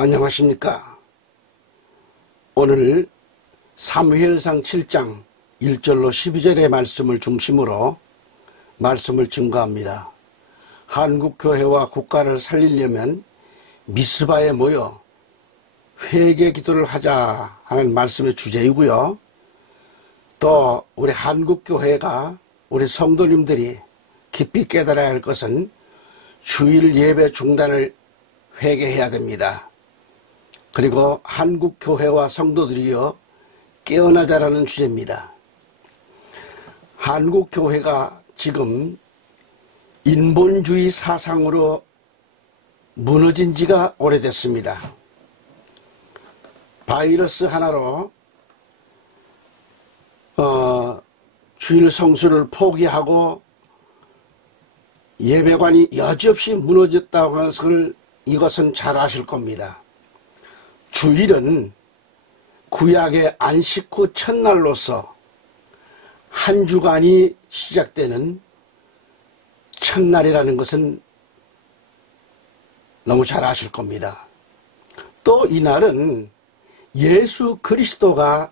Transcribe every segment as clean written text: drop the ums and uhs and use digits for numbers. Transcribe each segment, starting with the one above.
안녕하십니까. 오늘 사무엘상 7장 1절로 12절의 말씀을 중심으로 말씀을 증거합니다. 한국교회와 국가를 살리려면 미스바에 모여 회개 기도를 하자 하는 말씀의 주제이고요. 또 우리 한국교회가 우리 성도님들이 깊이 깨달아야 할 것은 주일 예배 중단을 회개해야 됩니다. 그리고 한국교회와 성도들이여 깨어나자라는 주제입니다. 한국교회가 지금 인본주의 사상으로 무너진 지가 오래됐습니다. 바이러스 하나로 주일 성수를 포기하고 예배관이 여지없이 무너졌다고 하는 것을 이것은 잘 아실 겁니다. 주일은 구약의 안식 후 첫날로서 한 주간이 시작되는 첫날이라는 것은 너무 잘 아실 겁니다. 또 이날은 예수 그리스도가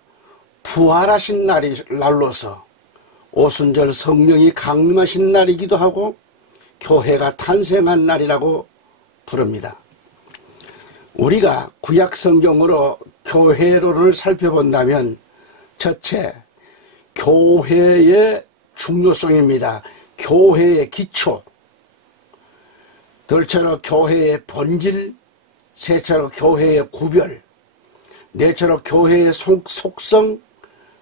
부활하신 날로서 오순절 성령이 강림하신 날이기도 하고 교회가 탄생한 날이라고 부릅니다. 우리가 구약 성경으로 교회론을 살펴본다면 첫째, 교회의 중요성입니다. 교회의 기초. 둘째로 교회의 본질, 셋째로 교회의 구별, 넷째로 교회의 속성,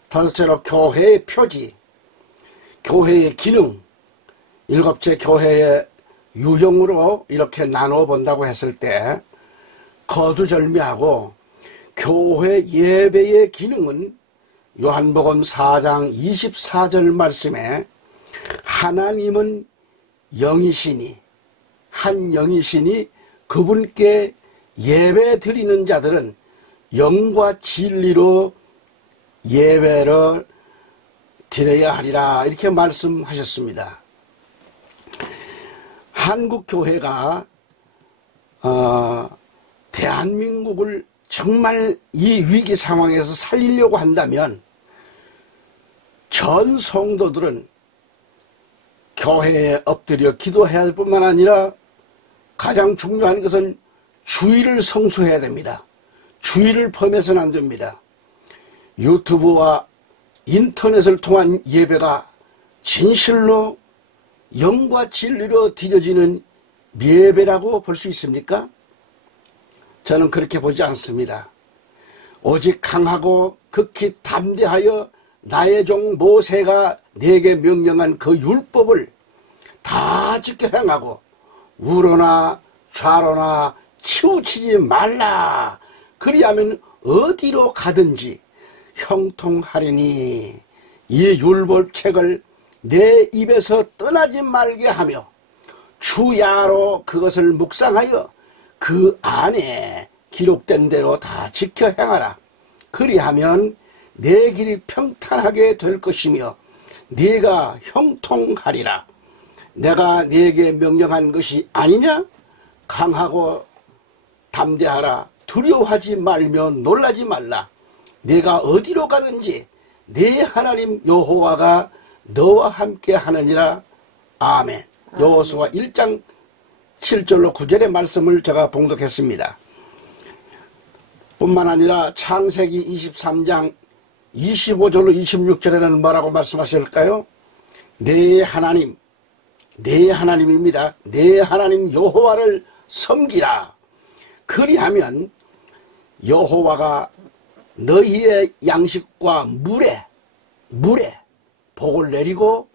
다섯째로 교회의 표지, 교회의 기능, 일곱째 교회의 유형으로 이렇게 나누어 본다고 했을 때 거두절미하고 교회 예배의 기능은 요한복음 4장 24절 말씀에 하나님은 영이시니 한 영이시니 그분께 예배 드리는 자들은 영과 진리로 예배를 드려야 하리라 이렇게 말씀하셨습니다. 한국교회가 대한민국을 정말 이 위기 상황에서 살리려고 한다면 전 성도들은 교회에 엎드려 기도해야 할 뿐만 아니라 가장 중요한 것은 주일을 성수해야 됩니다. 주일을 범해서는 안 됩니다. 유튜브와 인터넷을 통한 예배가 진실로 영과 진리로 드려지는 예배라고 볼 수 있습니까? 저는 그렇게 보지 않습니다. 오직 강하고 극히 담대하여 나의 종 모세가 내게 명령한 그 율법을 다 지켜 행하고 우로나 좌로나 치우치지 말라. 그리하면 어디로 가든지 형통하리니 이 율법책을 내 입에서 떠나지 말게 하며 주야로 그것을 묵상하여 그 안에 기록된 대로 다 지켜 행하라. 그리하면 내 길이 평탄하게 될 것이며 네가 형통하리라. 내가 네게 명령한 것이 아니냐? 강하고 담대하라. 두려워하지 말며 놀라지 말라. 네가 어디로 가든지 네 하나님 여호와가 너와 함께 하느니라. 아멘. 여호수아 1장 7절로 9절의 말씀을 제가 봉독했습니다. 뿐만 아니라 창세기 23장 25절로 26절에는 뭐라고 말씀하실까요? 내 하나님, 내 하나님입니다. 내 하나님 여호와를 섬기라. 그리하면 여호와가 너희의 양식과 물에 복을 내리고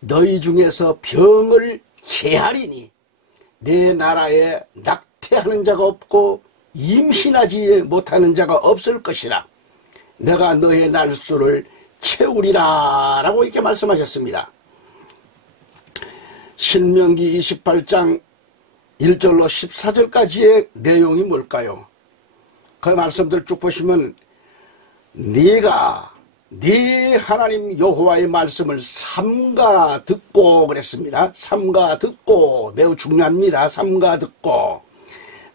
너희 중에서 병을 제하리니 내 나라에 낙태하는 자가 없고 임신하지 못하는 자가 없을 것이라. 내가 너의 날수를 채우리라 라고 이렇게 말씀하셨습니다. 신명기 28장 1절로 14절까지의 내용이 뭘까요? 그 말씀들 쭉 보시면 네가 네 하나님 여호와의 말씀을 삼가 듣고 그랬습니다. 삼가 듣고 매우 중요합니다. 삼가 듣고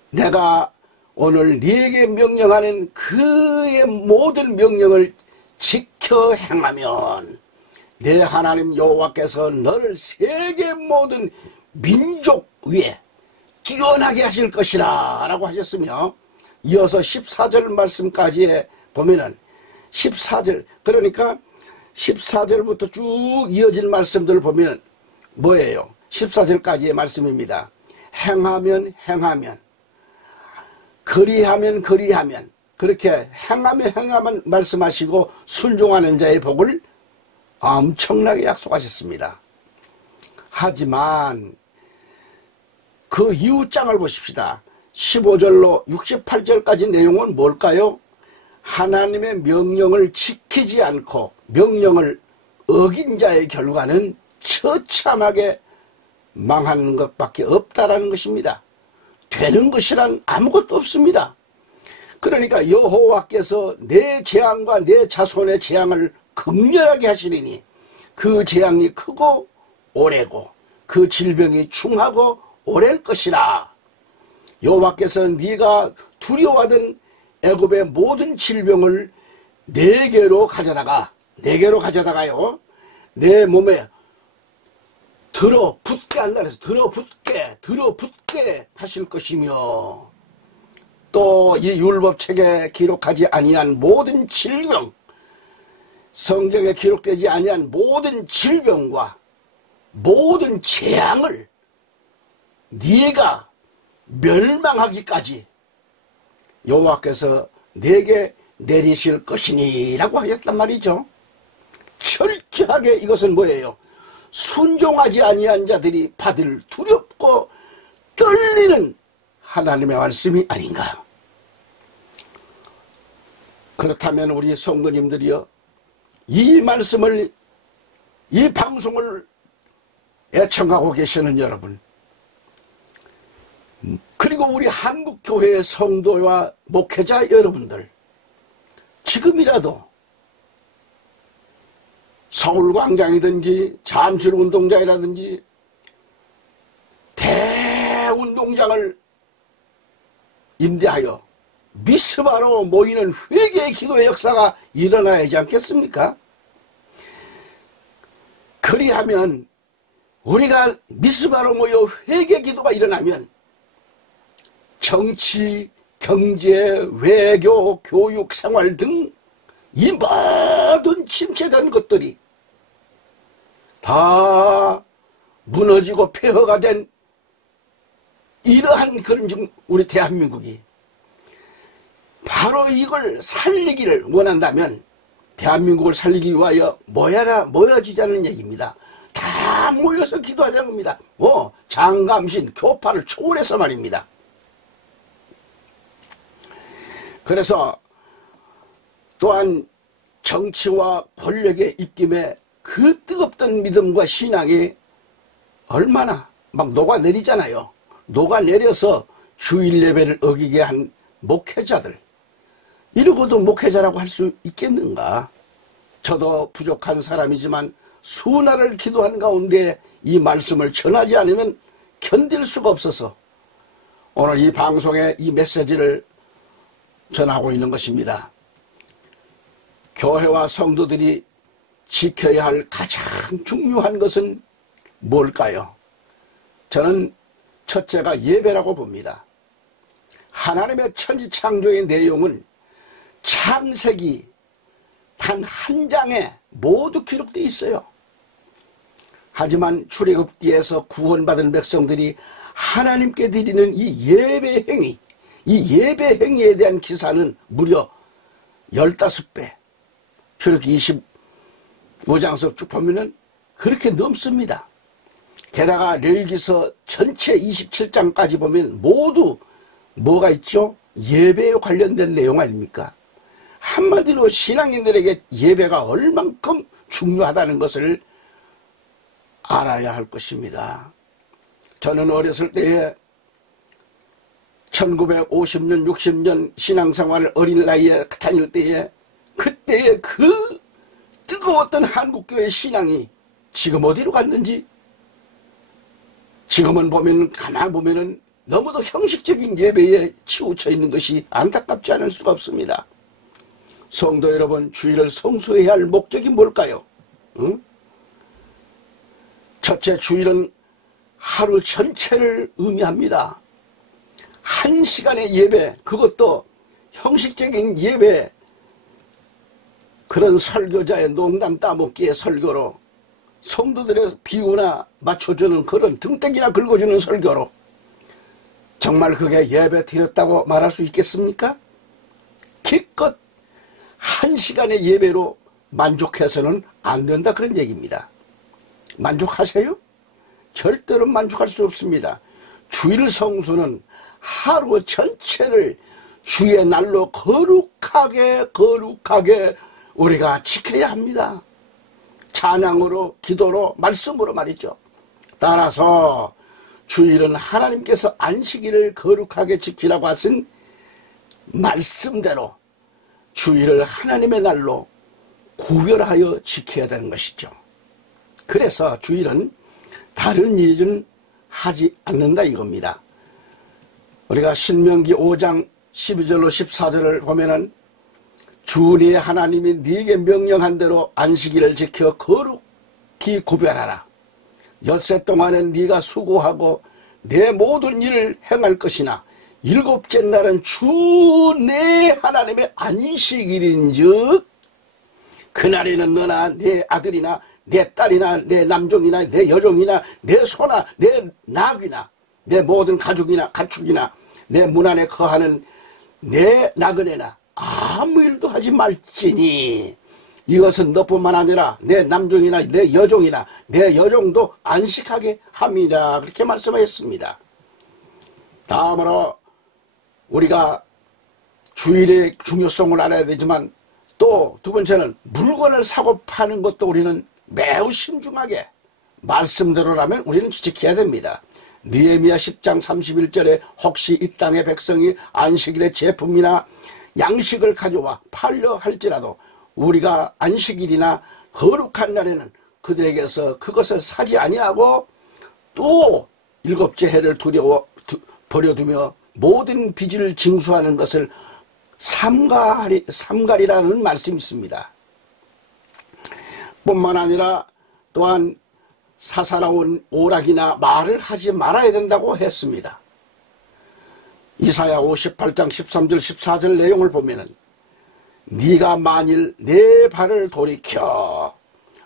내가 오늘 네게 명령하는 그의 모든 명령을 지켜 행하면 내 하나님 여호와께서 너를 세계 모든 민족 위에 뛰어나게 하실 것이라 라고 하셨으며, 이어서 14절 말씀까지 보면은 14절, 그러니까 14절부터 쭉 이어진 말씀들을 보면 뭐예요? 14절까지의 말씀입니다. 행하면 행하면, 그리하면 그리하면, 그렇게 행하면 행하면 말씀하시고 순종하는 자의 복을 엄청나게 약속하셨습니다. 하지만 그 이웃장을 보십시다. 15절로 68절까지 내용은 뭘까요? 하나님의 명령을 지키지 않고 명령을 어긴 자의 결과는 처참하게 망하는 것밖에 없다라는 것입니다. 되는 것이란 아무것도 없습니다. 그러니까 여호와께서 내 재앙과 내 자손의 재앙을 극렬하게 하시리니 그 재앙이 크고 오래고 그 질병이 중하고 오래일 것이라. 여호와께서 네가 두려워하던 애굽의 모든 질병을 내게로 가져다가요, 내 몸에 들어붙게 한다 그래서 들어붙게 하실 것이며, 또 이 율법책에 기록하지 아니한 모든 질병, 성경에 기록되지 아니한 모든 질병과 모든 재앙을 네가 멸망하기까지 여호와께서 내게 내리실 것이니 라고 하셨단 말이죠. 철저하게 이것은 뭐예요? 순종하지 아니한 자들이 받을 두렵고 떨리는 하나님의 말씀이 아닌가. 그렇다면 우리 성도님들이여, 이 말씀을, 이 방송을 애청하고 계시는 여러분, 그리고 우리 한국교회의 성도와 목회자 여러분들, 지금이라도 서울광장이든지 잠실운동장이라든지 대운동장을 임대하여 미스바로 모이는 회개의 기도의 역사가 일어나야 하지 않겠습니까? 그리하면 우리가 미스바로 모여 회개 기도가 일어나면 정치, 경제, 외교, 교육, 생활 등 이 모든 침체된 것들이 다 무너지고 폐허가 된 이러한 그런 우리 대한민국이 바로 이걸 살리기를 원한다면 대한민국을 살리기 위하여 모여지자는 얘기입니다. 다 모여서 기도하자는 겁니다. 장감신, 교파를 초월해서 말입니다. 그래서 또한 정치와 권력의 입김에 그 뜨겁던 믿음과 신앙이 얼마나 막 녹아내리잖아요. 녹아내려서 주일 예배를 어기게 한 목회자들, 이러고도 목회자라고 할 수 있겠는가? 저도 부족한 사람이지만 수날을 기도한 가운데 이 말씀을 전하지 않으면 견딜 수가 없어서 오늘 이 방송에 이 메시지를 전하고 있는 것입니다. 교회와 성도들이 지켜야 할 가장 중요한 것은 뭘까요? 저는 첫째가 예배라고 봅니다. 하나님의 천지창조의 내용은 창세기 단 한 장에 모두 기록되어 있어요. 하지만 출애굽기에서 구원받은 백성들이 하나님께 드리는 이 예배 행위, 이 예배 행위에 대한 기사는 무려 15배, 출애굽기 25장서 쭉 보면은 그렇게 넘습니다. 게다가 레위기서 전체 27장까지 보면 모두 뭐가 있죠? 예배에 관련된 내용 아닙니까? 한마디로 신앙인들에게 예배가 얼만큼 중요하다는 것을 알아야 할 것입니다. 저는 어렸을 때에 1950년, 60년 신앙생활을 어린 나이에 다닐 때에 그때의 그 뜨거웠던 한국교회 신앙이 지금 어디로 갔는지, 지금은 보면 가만 보면은 너무도 형식적인 예배에 치우쳐 있는 것이 안타깝지 않을 수가 없습니다. 성도 여러분, 주일을 성수해야 할 목적이 뭘까요? 응? 첫째, 주일은 하루 전체를 의미합니다. 1시간의 예배, 그것도 형식적인 예배, 그런 설교자의 농담 따먹기의 설교로, 성도들의 비유나 맞춰주는 그런 등땡이나 긁어주는 설교로 정말 그게 예배 드렸다고 말할 수 있겠습니까? 기껏 1시간의 예배로 만족해서는 안 된다, 그런 얘기입니다. 만족하세요? 절대로 만족할 수 없습니다. 주일 성수는 하루 전체를 주의 날로 거룩하게 우리가 지켜야 합니다. 찬양으로, 기도로, 말씀으로 말이죠. 따라서 주일은 하나님께서 안식일을 거룩하게 지키라고 하신 말씀대로 주일을 하나님의 날로 구별하여 지켜야 되는 것이죠. 그래서 주일은 다른 일은 하지 않는다 이겁니다. 우리가 신명기 5장 12절로 14절을 보면은 주 네 하나님이 네게 명령한 대로 안식일을 지켜 거룩히 구별하라. 엿새 동안은 네가 수고하고 내 모든 일을 행할 것이나 일곱째 날은 주 네 하나님의 안식일인즉 그날에는 너나 네 아들이나 내 딸이나 내 남종이나 내 여종이나 내 소나 내 낙이나 내 모든 가축이나 내 문 안에 거하는 내 나그네나 아무 일도 하지 말지니 이것은 너뿐만 아니라 내 남종이나 내 여종이나 내 여종도 안식하게 함이라, 그렇게 말씀하셨습니다. 다음으로 우리가 주일의 중요성을 알아야 되지만 또 두 번째는 물건을 사고 파는 것도 우리는 매우 신중하게 말씀대로라면 우리는 지켜야 됩니다. 느헤미야 10장 31절에 혹시 이 땅의 백성이 안식일의 제품이나 양식을 가져와 팔려 할지라도 우리가 안식일이나 거룩한 날에는 그들에게서 그것을 사지 아니하고 또 일곱째 해를 버려두며 모든 빚을 징수하는 것을 삼가리라는 말씀이 있습니다. 뿐만 아니라 또한 사사로운 오락이나 말을 하지 말아야 된다고 했습니다. 이사야 58장 13절 14절 내용을 보면은 네가 만일 내 발을 돌이켜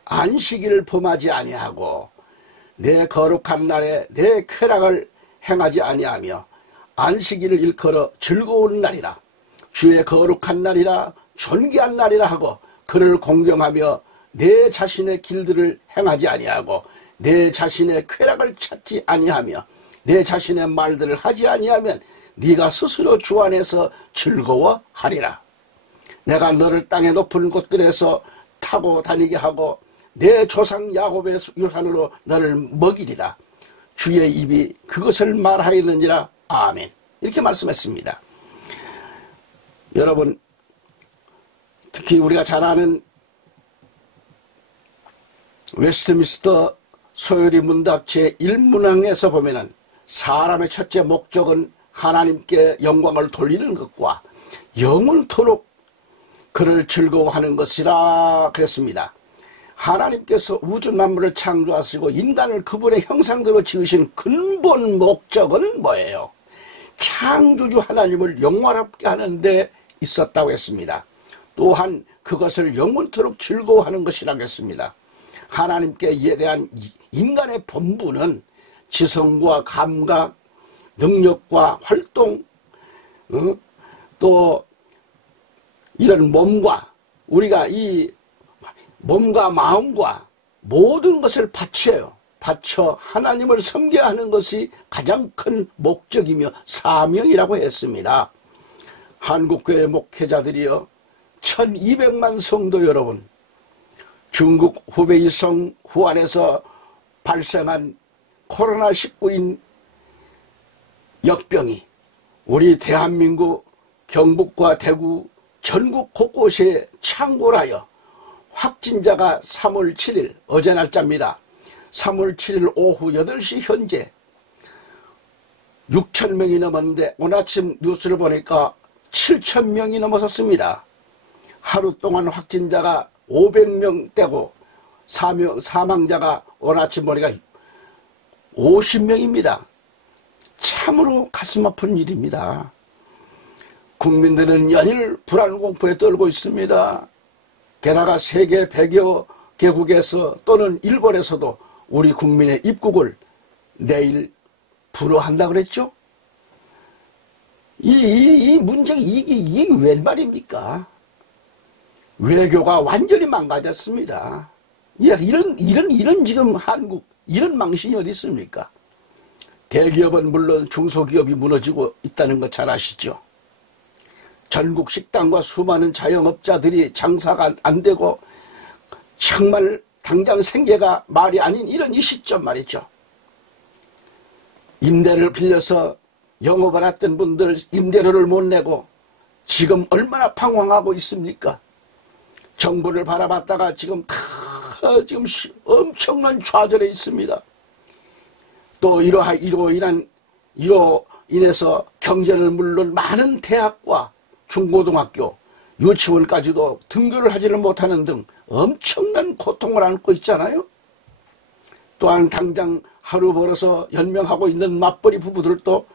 안식일을 범하지 아니하고 내 거룩한 날에 내 쾌락을 행하지 아니하며 안식일을 일컬어 즐거운 날이라 주의 거룩한 날이라 존귀한 날이라 하고 그를 공경하며 내 자신의 길들을 행하지 아니하고 내 자신의 쾌락을 찾지 아니하며 내 자신의 말들을 하지 아니하면 네가 스스로 주 안에서 즐거워하리라. 내가 너를 땅의 높은 곳들에서 타고 다니게 하고 내 조상 야곱의 유산으로 너를 먹이리라. 주의 입이 그것을 말하였느니라. 아멘. 이렇게 말씀했습니다. 여러분, 특히 우리가 잘 아는 웨스트민스터 소요리 문답 제1문항에서 보면은 사람의 첫째 목적은 하나님께 영광을 돌리는 것과 영원토록 그를 즐거워하는 것이라 그랬습니다. 하나님께서 우주 만물을 창조하시고 인간을 그분의 형상대로 지으신 근본 목적은 뭐예요? 창조주 하나님을 영화롭게 하는 데 있었다고 했습니다. 또한 그것을 영원토록 즐거워하는 것이라고 했습니다. 하나님께 대한 인간의 본분은 지성과 감각, 능력과 활동, 또 이런 몸과 우리가 이 몸과 마음과 모든 것을 바쳐 하나님을 섬겨야 하는 것이 가장 큰 목적이며 사명이라고 했습니다. 한국교회 목회자들이여 1200만 성도 여러분, 중국 후베이성 후안에서 발생한 코로나19인 역병이 우리 대한민국 경북과 대구 전국 곳곳에 창궐하여 확진자가 3월 7일 어제 날짜입니다. 3월 7일 오후 8시 현재 6천 명이 넘었는데 오늘 아침 뉴스를 보니까 7천 명이 넘어섰습니다. 하루 동안 확진자가 500명대고 사망자가 오늘 아침 보니까 50명입니다. 참으로 가슴 아픈 일입니다. 국민들은 연일 불안 공포에 떨고 있습니다. 게다가 세계 100여 개국에서 또는 일본에서도 우리 국민의 입국을 내일 불허한다 그랬죠? 이 문제가 이게 웬 말입니까? 외교가 완전히 망가졌습니다. 이런 지금 한국, 이런 망신이 어디 있습니까? 대기업은 물론 중소기업이 무너지고 있다는 거 잘 아시죠? 전국 식당과 수많은 자영업자들이 장사가 안 되고 정말 당장 생계가 말이 아닌 이런 이 시점 말이죠. 임대를 빌려서 영업을 했던 분들 임대료를 못 내고 지금 얼마나 방황하고 있습니까? 정부를 바라봤다가 지금 지금 엄청난 좌절에 있습니다. 또 이로 인해서 경제는 물론 많은 대학과 중고등학교, 유치원까지도 등교를 하지를 못하는 등 엄청난 고통을 안고 있잖아요. 또한 당장 하루 벌어서 연명하고 있는 맞벌이 부부들도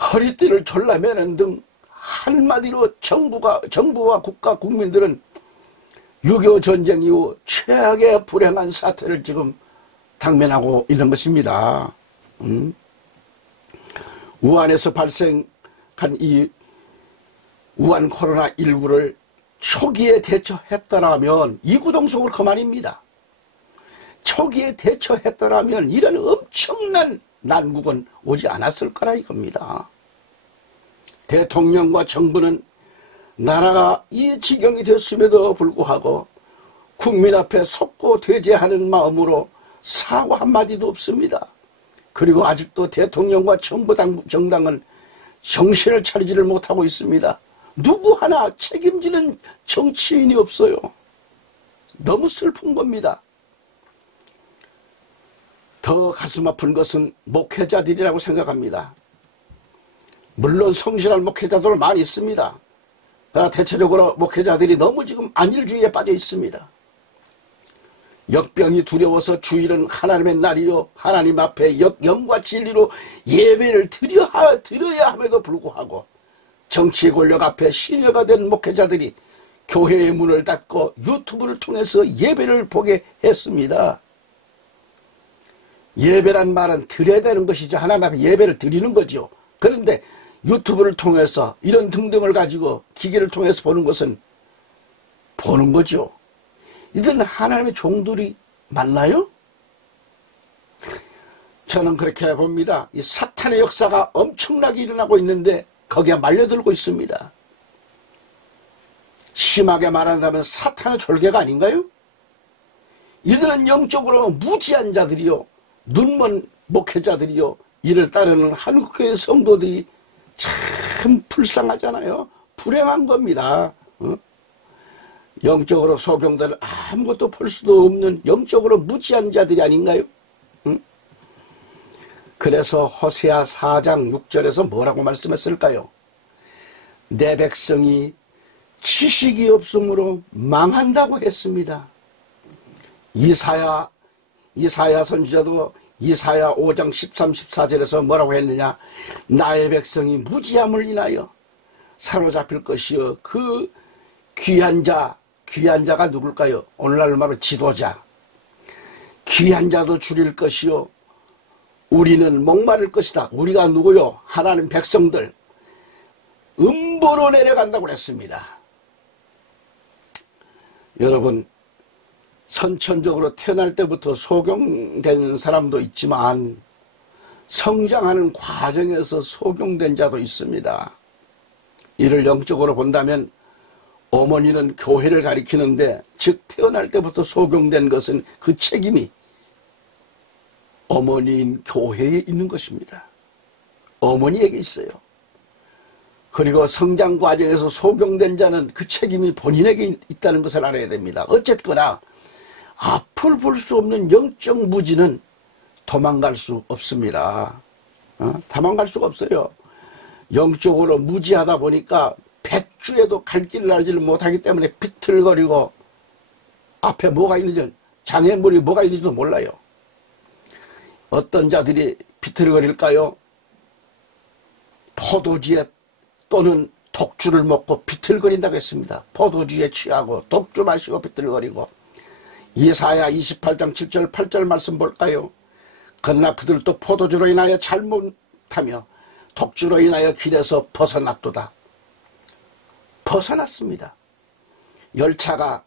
허리띠를 졸라매는 등 한마디로 정부와 국가 국민들은 6.25 전쟁 이후 최악의 불행한 사태를 지금 당면하고 있는 것입니다. 우한에서 발생한 이 우한 코로나19를 초기에 대처했더라면 이구동성으로 그만입니다. 초기에 대처했더라면 이런 엄청난 난국은 오지 않았을 거라 이겁니다. 대통령과 정부는 나라가 이 지경이 됐음에도 불구하고 국민 앞에 속고 퇴제하는 마음으로 사과 한마디도 없습니다. 그리고 아직도 대통령과 정부 정당은 정신을 차리지를 못하고 있습니다. 누구 하나 책임지는 정치인이 없어요. 너무 슬픈 겁니다. 더 가슴 아픈 것은 목회자들이라고 생각합니다. 물론 성실한 목회자들 많이 있습니다. 그러나 대체적으로 목회자들이 너무 지금 안일주의에 빠져 있습니다. 역병이 두려워서 주일은 하나님의 날이요 하나님 앞에 영과 진리로 예배를 드려야 함에도 불구하고 정치의 권력 앞에 시녀가 된 목회자들이 교회의 문을 닫고 유튜브를 통해서 예배를 보게 했습니다. 예배란 말은 드려야 되는 것이죠. 하나님 앞에 예배를 드리는 거죠. 그런데 유튜브를 통해서 이런 등등을 가지고 기기를 통해서 보는 것은 보는 거죠. 이들은 하나님의 종들이 맞나요? 저는 그렇게 봅니다. 이 사탄의 역사가 엄청나게 일어나고 있는데 거기에 말려들고 있습니다. 심하게 말한다면 사탄의 졸개가 아닌가요? 이들은 영적으로 무지한 자들이요 눈먼 목회자들이요 이를 따르는 한국교회 성도들이 참 불쌍하잖아요. 불행한 겁니다. 영적으로 소경들 아무것도 볼 수도 없는 영적으로 무지한 자들이 아닌가요? 그래서 호세아 4장 6절에서 뭐라고 말씀했을까요? 내 백성이 지식이 없으므로 망한다고 했습니다. 이사야 선지자도 이사야 5장 13, 14절에서 뭐라고 했느냐? 나의 백성이 무지함을 인하여 사로잡힐 것이요 그 귀한 자가 누굴까요? 오늘날로 말하면 지도자. 귀한 자도 줄일 것이요 우리는 목마를 것이다. 우리가 누구요? 하나님 백성들 음보로 내려간다고 했습니다. 여러분 선천적으로 태어날 때부터 소경된 사람도 있지만 성장하는 과정에서 소경된 자도 있습니다. 이를 영적으로 본다면 어머니는 교회를 가리키는데 즉 태어날 때부터 소경된 것은 그 책임이 어머니인 교회에 있는 것입니다. 어머니에게 있어요. 그리고 성장 과정에서 소경된 자는 그 책임이 본인에게 있다는 것을 알아야 됩니다. 어쨌거나 앞을 볼 수 없는 영적 무지는 도망갈 수 없습니다. 도망갈 수가 없어요. 영적으로 무지하다 보니까 백주에도 갈 길을 알지를 못하기 때문에 비틀거리고 앞에 뭐가 있는지, 장애물이 뭐가 있는지도 몰라요. 어떤 자들이 비틀거릴까요? 포도주에 또는 독주를 먹고 비틀거린다고 했습니다. 포도주에 취하고 독주 마시고 비틀거리고. 이사야 28장 7절 8절 말씀 볼까요? 그러나 그들도 포도주로 인하여 잘못하며 독주로 인하여 길에서 벗어났도다. 벗어났습니다. 열차가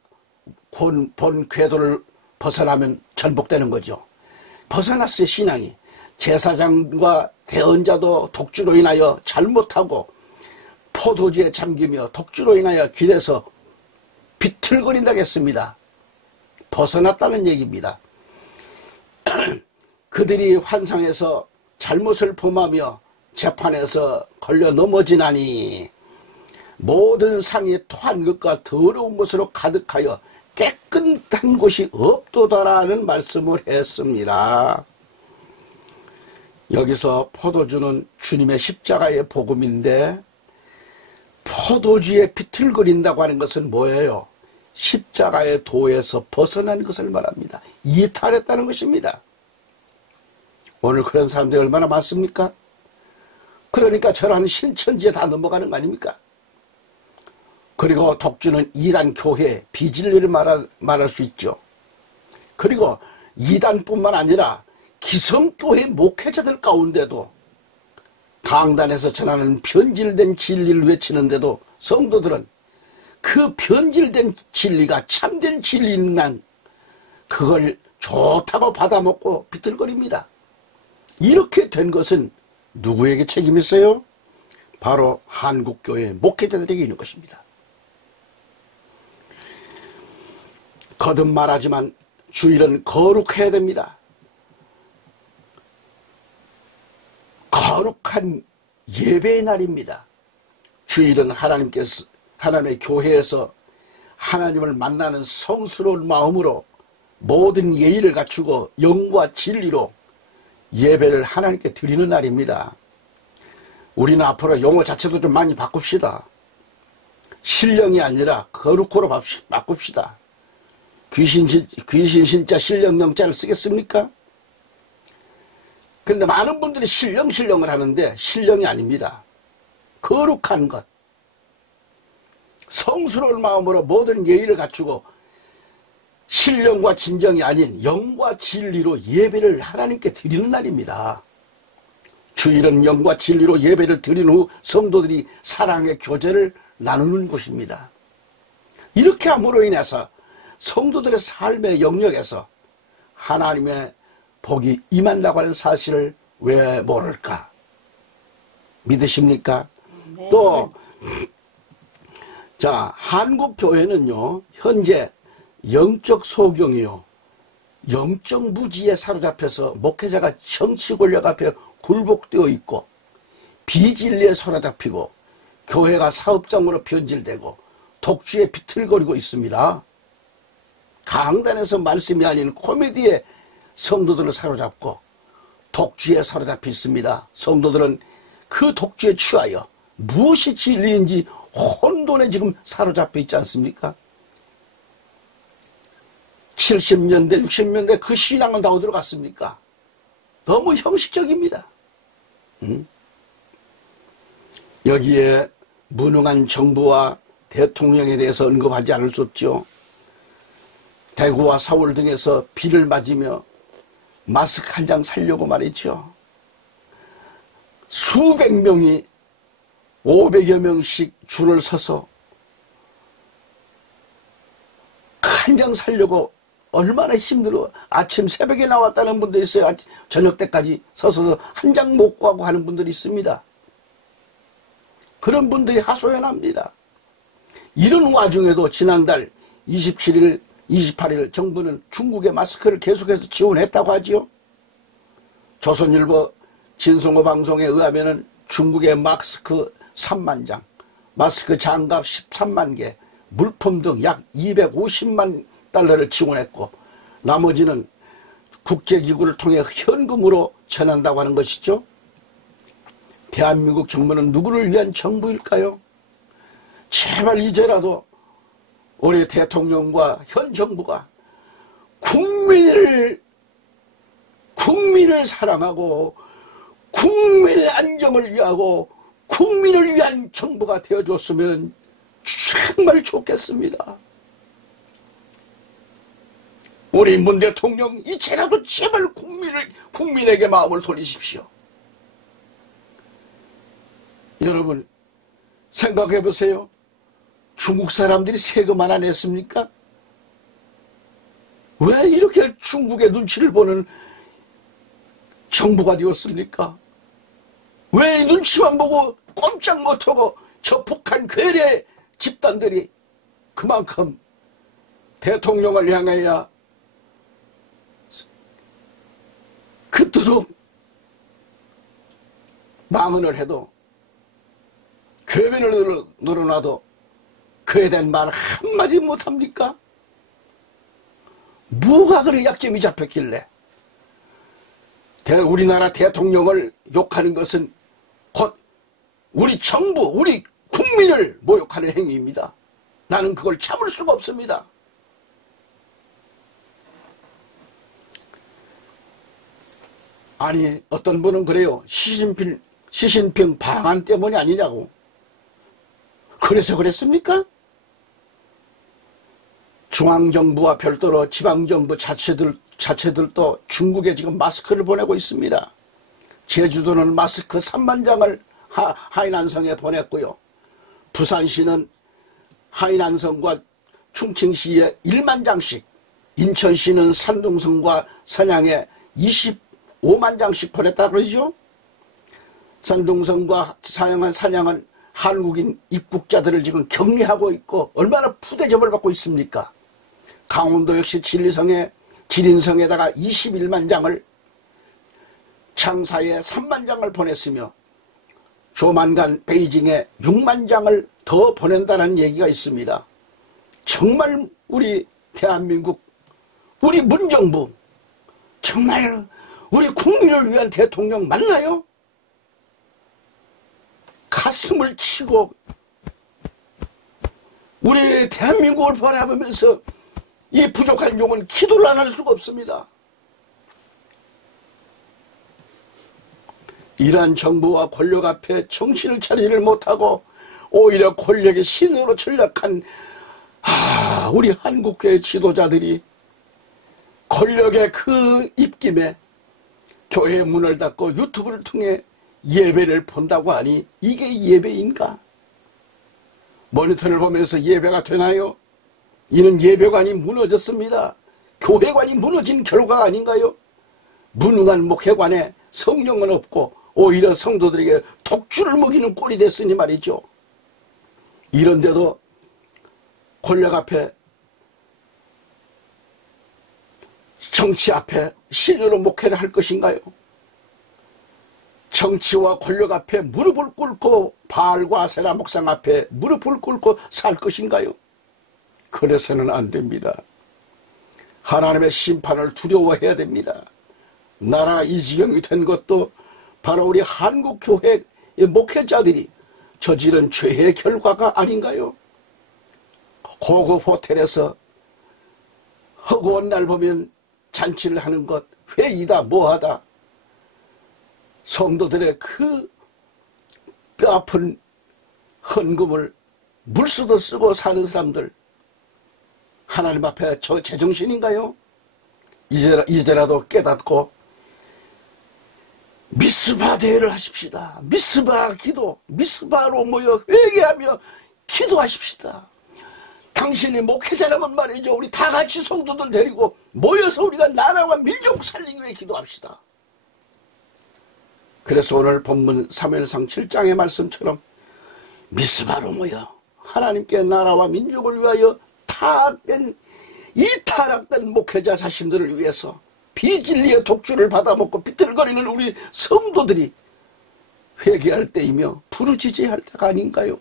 본 궤도를 벗어나면 전복되는 거죠. 벗어났어요. 신앙이. 제사장과 대언자도 독주로 인하여 잘못하고 포도주에 잠기며 독주로 인하여 길에서 비틀거린다고 했습니다. 벗어났다는 얘기입니다. 그들이 환상에서 잘못을 범하며 재판에서 걸려 넘어지나니 모든 상이 토한 것과 더러운 것으로 가득하여 깨끗한 곳이 없도다라는 말씀을 했습니다. 여기서 포도주는 주님의 십자가의 복음인데 포도주에 비틀거린다고 하는 것은 뭐예요? 십자가의 도에서 벗어난 것을 말합니다. 이탈했다는 것입니다. 오늘 그런 사람들이 얼마나 많습니까? 그러니까 저라는 신천지에 다 넘어가는 거 아닙니까? 그리고 독주는 이단 교회, 비진리를 말할 수 있죠. 그리고 이단뿐만 아니라 기성교회 목회자들 가운데도 강단에서 전하는 변질된 진리를 외치는데도 성도들은 그 변질된 진리가 참된 진리만 그걸 좋다고 받아먹고 비틀거립니다. 이렇게 된 것은 누구에게 책임이 있어요? 바로 한국교회 목회자들에게 있는 것입니다. 거듭 말하지만 주일은 거룩해야 됩니다. 거룩한 예배의 날입니다. 주일은 하나님의 교회에서 하나님을 만나는 성스러운 마음으로 모든 예의를 갖추고 영과 진리로 예배를 하나님께 드리는 날입니다. 우리는 앞으로 용어 자체도 좀 많이 바꿉시다. 신령이 아니라 거룩으로 바꿉시다. 귀신 신자 신령 영자를 쓰겠습니까? 그런데 많은 분들이 신령을 하는데 신령이 아닙니다. 거룩한 것, 성스러운 마음으로 모든 예의를 갖추고 신령과 진정이 아닌 영과 진리로 예배를 하나님께 드리는 날입니다. 주일은 영과 진리로 예배를 드린 후 성도들이 사랑의 교제를 나누는 곳입니다. 이렇게 함으로 인해서 성도들의 삶의 영역에서 하나님의 복이 임한다고 하는 사실을 왜 모를까? 믿으십니까? 네. 또 자, 한국교회는요 현재 영적 소경이요 영적 무지에 사로잡혀서 목회자가 정치 권력 앞에 굴복되어 있고 비진리에 사로잡히고 교회가 사업장으로 변질되고 독주에 비틀거리고 있습니다. 강단에서 말씀이 아닌 코미디에 성도들을 사로잡고 독주에 사로잡혀 있습니다. 성도들은 그 독주에 취하여 무엇이 진리인지 혼돈에 지금 사로잡혀 있지 않습니까? 70년대, 60년대 그 신앙은 다 어디로 갔습니까? 너무 형식적입니다. 여기에 무능한 정부와 대통령에 대해서 언급하지 않을 수 없죠. 대구와 서울 등에서 비를 맞으며 마스크 한 장 사려고 말이죠. 수백 명이 500여 명씩 줄을 서서 한 장 사려고 얼마나 힘들어. 아침 새벽에 나왔다는 분도 있어요. 저녁 때까지 서서 한 장 못 구하고 하는 분들이 있습니다. 그런 분들이 하소연합니다. 이런 와중에도 지난달 27일 28일 정부는 중국의 마스크를 계속해서 지원했다고 하지요. 조선일보 진성호 방송에 의하면 중국의 마스크 3만 장, 마스크 장갑 13만 개, 물품 등 약 250만 달러를 지원했고 나머지는 국제기구를 통해 현금으로 전한다고 하는 것이죠. 대한민국 정부는 누구를 위한 정부일까요? 제발 이제라도 우리 대통령과 현 정부가 국민을 사랑하고 국민의 안정을 위하고 국민을 위한 정부가 되어줬으면 정말 좋겠습니다. 우리 문 대통령 이제라도 제발 국민에게 마음을 돌리십시오. 여러분 생각해 보세요. 중국 사람들이 세금 하나 냈습니까? 왜 이렇게 중국의 눈치를 보는 정부가 되었습니까? 왜 눈치만 보고 꼼짝 못하고 저 북한 괴뢰 집단들이 그만큼 대통령을 향하여 그토록 망언을 해도 궤변을 늘어놔도 그에 대한 말 한마디 못합니까? 뭐가 그런 약점이 잡혔길래 우리나라 대통령을 욕하는 것은 곧 우리 정부, 우리 국민을 모욕하는 행위입니다. 나는 그걸 참을 수가 없습니다. 아니 어떤 분은 그래요. 시진핑 방한 때문이 아니냐고. 그래서 그랬습니까? 중앙정부와 별도로 지방정부 자체들도 중국에 지금 마스크를 보내고 있습니다. 제주도는 마스크 3만 장을 하이난성에 보냈고요. 부산시는 하이난성과 충칭시에 1만 장씩, 인천시는 산둥성과 선양에 25만 장씩 보냈다 그러죠. 산둥성과 산양은 한국인 입국자들을 지금 격리하고 있고 얼마나 푸대접을 받고 있습니까? 강원도 역시 지린성에다가 21만 장을, 창사에 3만 장을 보냈으며 조만간 베이징에 6만 장을 더 보낸다는 얘기가 있습니다. 정말 우리 대한민국, 우리 문정부 정말 우리 국민을 위한 대통령 맞나요? 가슴을 치고 우리 대한민국을 바라보면서 이 부족한 용은 기도를 안 할 수가 없습니다. 이러한 정부와 권력 앞에 정신을 차리지를 못하고 오히려 권력의 신으로 전락한 우리 한국교회 지도자들이 권력의 그 입김에 교회 문을 닫고 유튜브를 통해 예배를 본다고 하니 이게 예배인가? 모니터를 보면서 예배가 되나요? 이는 예배관이 무너졌습니다. 교회관이 무너진 결과가 아닌가요? 무능한 목회관에 성령은 없고 오히려 성도들에게 독주를 먹이는 꼴이 됐으니 말이죠. 이런데도 권력 앞에, 정치 앞에 신으로 목회를 할 것인가요? 정치와 권력 앞에 무릎을 꿇고 바알과 아세라 목상 앞에 무릎을 꿇고 살 것인가요? 그래서는 안 됩니다. 하나님의 심판을 두려워해야 됩니다. 나라가 이 지경이 된 것도 바로 우리 한국교회의 목회자들이 저지른 죄의 결과가 아닌가요? 고급 호텔에서 허구한 날 보면 잔치를 하는 것, 회의다 뭐하다, 성도들의 그 뼈아픈 헌금을 물수도 쓰고 사는 사람들, 하나님 앞에 저 제정신인가요? 이제라도 깨닫고 미스바 대회를 하십시다. 미스바 기도, 미스바로 모여 회개하며 기도하십시다. 당신이 목회자라면 말이죠. 우리 다 같이 성도들 데리고 모여서 우리가 나라와 민족 살리기 위해 기도합시다. 그래서 오늘 본문 사무엘상 7장의 말씀처럼 미스바로 모여 하나님께 나라와 민족을 위하여 타락된 목회자 자신들을 위해서 비진리의 독주를 받아먹고 비틀거리는 우리 성도들이 회개할 때이며 부르짖어야 할 때가 아닌가요?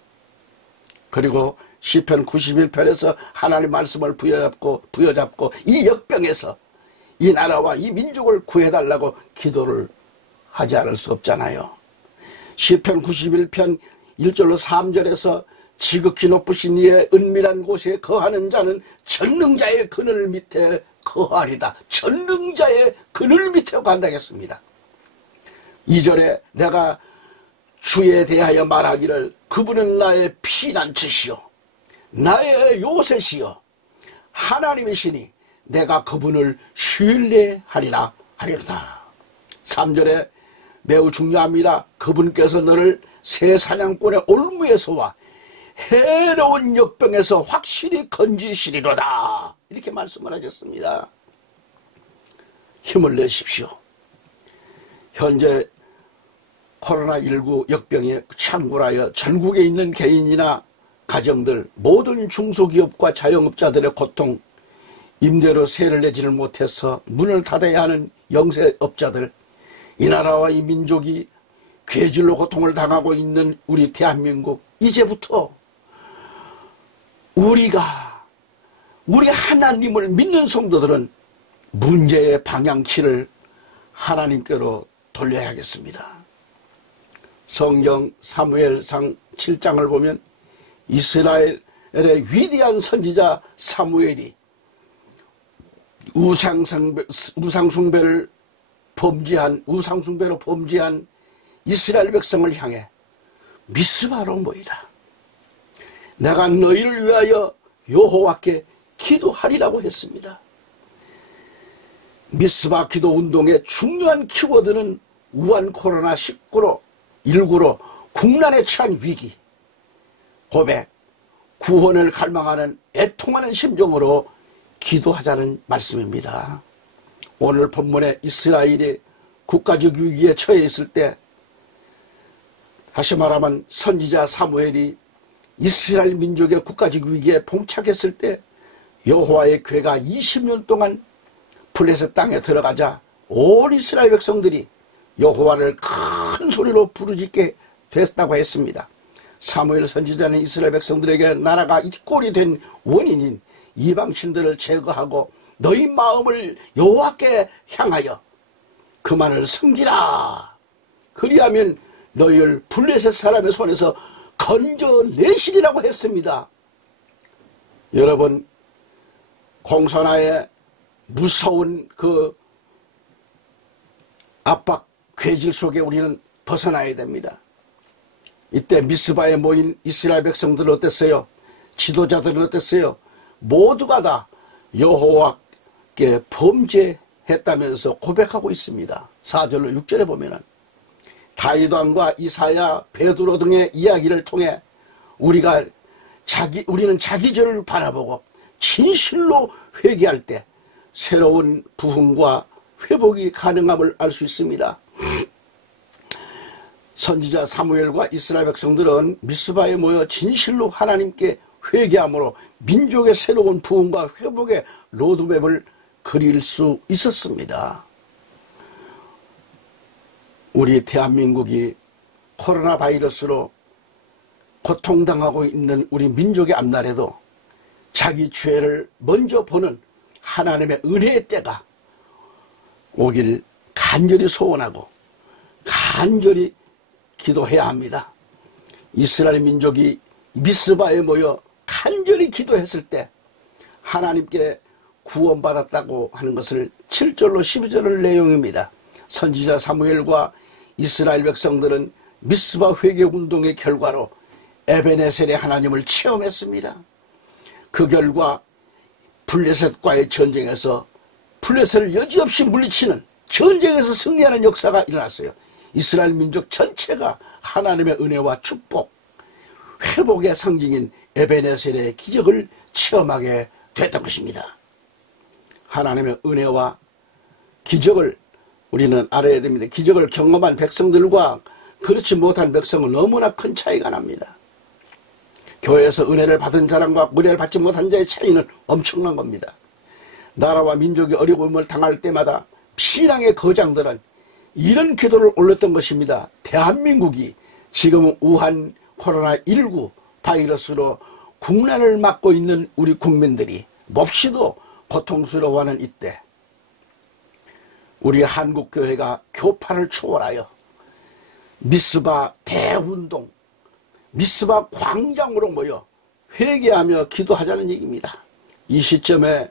그리고 시편 91편에서 하나님의 말씀을 부여잡고 이 역병에서 이 나라와 이 민족을 구해달라고 기도를 하지 않을 수 없잖아요. 시편 91편 1절로 3절에서 지극히 높으신 이의 은밀한 곳에 거하는 자는 전능자의 그늘 밑에 거하리다. 전능자의 그늘 밑에 거한다겠습니다. 2절에 내가 주에 대하여 말하기를 그분은 나의 피난처시요 나의 요새시요 하나님이시니 내가 그분을 신뢰하리라 하리로다. 3절에 매우 중요합니다. 그분께서 너를 새 사냥꾼의 올무에서와 해로운 역병에서 확실히 건지시리로다. 이렇게 말씀을 하셨습니다. 힘을 내십시오. 현재 코로나19 역병에 창궐하여 전국에 있는 개인이나 가정들, 모든 중소기업과 자영업자들의 고통, 임대료 세를 내지를 못해서 문을 닫아야 하는 영세업자들, 이 나라와 이 민족이 괴질로 고통을 당하고 있는 우리 대한민국, 이제부터 우리 하나님을 믿는 성도들은 문제의 방향키를 하나님께로 돌려야겠습니다. 성경 사무엘상 7장을 보면 이스라엘의 위대한 선지자 사무엘이 우상숭배로 범죄한 이스라엘 백성을 향해 미스바로 모이라. 내가 너희를 위하여 여호와께 기도하리라고 했습니다. 미스바 기도 운동의 중요한 키워드는 우한 코로나19로 국난에 처한 위기, 고백, 구원을 갈망하는 애통하는 심정으로 기도하자는 말씀입니다. 오늘 본문에 이스라엘이 국가적 위기에 처해 있을 때, 다시 말하면 선지자 사무엘이 이스라엘 민족의 국가적 위기에 봉착했을 때 여호와의 괴가 20년 동안 블레셋 땅에 들어가자 온 이스라엘 백성들이 여호와를 큰 소리로 부르짖게 됐다고 했습니다. 사무엘 선지자는 이스라엘 백성들에게 나라가 이 꼴이 된 원인인 이방신들을 제거하고 너희 마음을 여호와께 향하여 그만을 섬기라. 그리하면 너희를 블레셋 사람의 손에서 건져내시리라고 했습니다. 여러분, 공산화의 무서운 그 압박, 괴질 속에 우리는 벗어나야 됩니다. 이때 미스바에 모인 이스라엘 백성들은 어땠어요? 지도자들은 어땠어요? 모두가 다 여호와께 범죄했다면서 고백하고 있습니다. 4절로 6절에 보면은 다윗 왕과 이사야, 베드로 등의 이야기를 통해 우리는 자기 죄를 바라보고 진실로 회개할 때 새로운 부흥과 회복이 가능함을 알 수 있습니다. 선지자 사무엘과 이스라엘 백성들은 미스바에 모여 진실로 하나님께 회개함으로 민족의 새로운 부흥과 회복의 로드맵을 그릴 수 있었습니다. 우리 대한민국이 코로나 바이러스로 고통당하고 있는 우리 민족의 앞날에도 자기 죄를 먼저 보는 하나님의 은혜의 때가 오길 간절히 소원하고 간절히 기도해야 합니다. 이스라엘 민족이 미스바에 모여 간절히 기도했을 때 하나님께 구원받았다고 하는 것을 7절로 12절의 내용입니다. 선지자 사무엘과 이스라엘 백성들은 미스바 회개운동의 결과로 에베네셀의 하나님을 체험했습니다. 그 결과 블레셋과의 전쟁에서 블레셋을 여지없이 물리치는 전쟁에서 승리하는 역사가 일어났어요. 이스라엘 민족 전체가 하나님의 은혜와 축복, 회복의 상징인 에베네셀의 기적을 체험하게 됐던 것입니다. 하나님의 은혜와 기적을 우리는 알아야 됩니다. 기적을 경험한 백성들과 그렇지 못한 백성은 너무나 큰 차이가 납니다. 교회에서 은혜를 받은 사람과 은혜를 받지 못한 자의 차이는 엄청난 겁니다. 나라와 민족이 어려움을 당할 때마다 신앙의 거장들은 이런 기도를 올렸던 것입니다. 대한민국이 지금 우한 코로나19 바이러스로 국난을 맞고 있는 우리 국민들이 몹시도 고통스러워하는 이때 우리 한국교회가 교파를 초월하여 미스바 대운동, 미스바 광장으로 모여 회개하며 기도하자는 얘기입니다. 이 시점에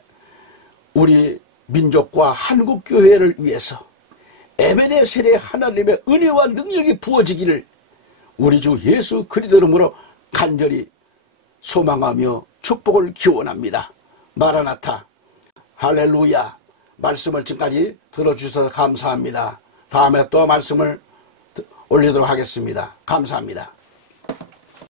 우리 민족과 한국교회를 위해서 에베네셀의 하나님의 은혜와 능력이 부어지기를 우리 주 예수 그리스도 이름으로 간절히 소망하며 축복을 기원합니다. 마라나타, 할렐루야. 말씀을 지금까지 들어주셔서 감사합니다. 다음에 또 말씀을 올리도록 하겠습니다. 감사합니다.